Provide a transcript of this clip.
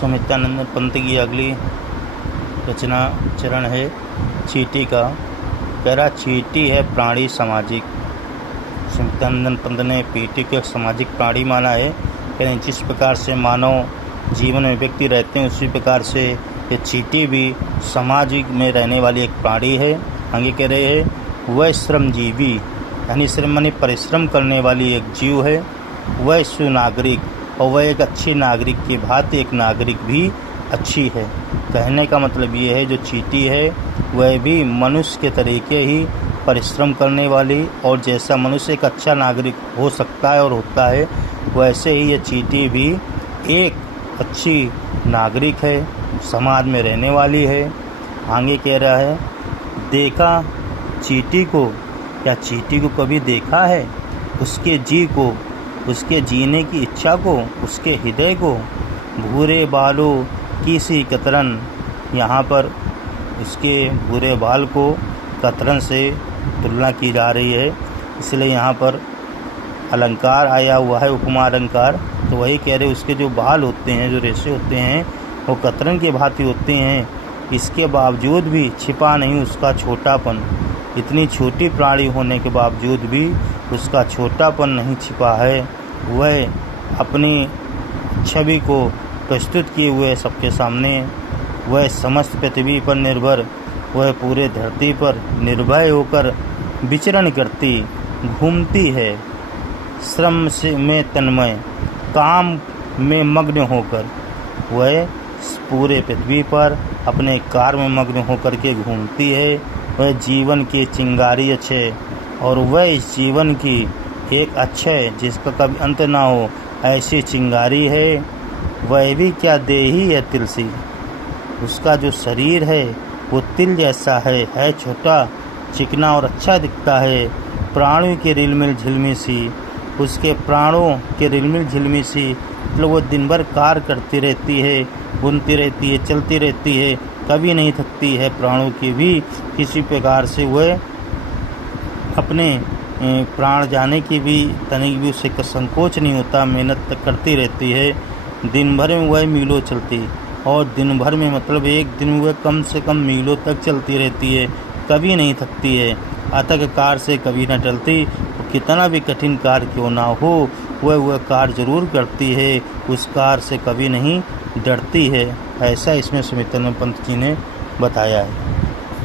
सुमित्रानंद पंत की अगली रचना चरण है चींटी का। कह रहा चींटी है प्राणी सामाजिक। सुमित्रानंद पंत ने चींटी को एक सामाजिक प्राणी माना है। यानी जिस प्रकार से मानव जीवन में व्यक्ति रहते हैं उसी प्रकार से ये चींटी भी सामाजिक में रहने वाली एक प्राणी है। आगे कह रहे हैं वह श्रमजीवी यानी श्रम माने परिश्रम करने वाली एक जीव है। वह सुनागरिक और वह एक अच्छी नागरिक की भांति एक नागरिक भी अच्छी है। कहने का मतलब ये है जो चींटी है वह भी मनुष्य के तरीके ही परिश्रम करने वाली और जैसा मनुष्य एक अच्छा नागरिक हो सकता है और होता है वैसे ही ये चींटी भी एक अच्छी नागरिक है, समाज में रहने वाली है। आगे कह रहा है देखा चींटी को या चींटी को कभी देखा है, उसके जी को, उसके जीने की इच्छा को, उसके हृदय को। भूरे बालों की सी कतरन, यहाँ पर इसके भूरे बाल को कतरन से तुलना की जा रही है, इसलिए यहाँ पर अलंकार आया हुआ है, उपमा अलंकार। तो वही कह रहे उसके जो बाल होते हैं, जो रेशे होते हैं वो कतरन के भांति होते हैं। इसके बावजूद भी छिपा नहीं उसका छोटापन। इतनी छोटी प्राणी होने के बावजूद भी उसका छोटापन नहीं छिपा है। वह अपनी छवि को प्रस्तुत किए हुए सबके सामने। वह समस्त पृथ्वी पर निर्भर, वह पूरे धरती पर निर्भय होकर विचरण करती घूमती है। श्रम से में तन्मय, काम में मग्न होकर वह पूरे पृथ्वी पर अपने कार्य में मग्न होकर के घूमती है। वह जीवन की चिंगारी अच्छे और वह इस जीवन की एक अक्षय जिसका कभी अंत ना हो ऐसी चिंगारी है। वह भी क्या देही है तिल सी, उसका जो शरीर है वो तिल जैसा है छोटा, चिकना और अच्छा दिखता है। प्राणों की रिलमिल झिलमी सी, उसके प्राणों के रिलमिल झिलमी सी, मतलब वो दिन भर कार्य करती रहती है, बुनती रहती है, चलती रहती है, कभी नहीं थकती है। प्राणों की भी किसी प्रकार से वह अपने प्राण जाने की भी तनिक भी उससे संकोच नहीं होता, मेहनत तक करती रहती है। दिन भर में वह मीलों चलती और दिन भर में मतलब एक दिन में वह कम से कम मीलों तक चलती रहती है, कभी नहीं थकती है। अथक कार्य से कभी न टलती, कितना भी कठिन कार्य क्यों ना हो वह कार्य जरूर करती है, उस कार्य से कभी नहीं डरती है। ऐसा इसमें सुमित्रानंद पंत जी ने बताया है।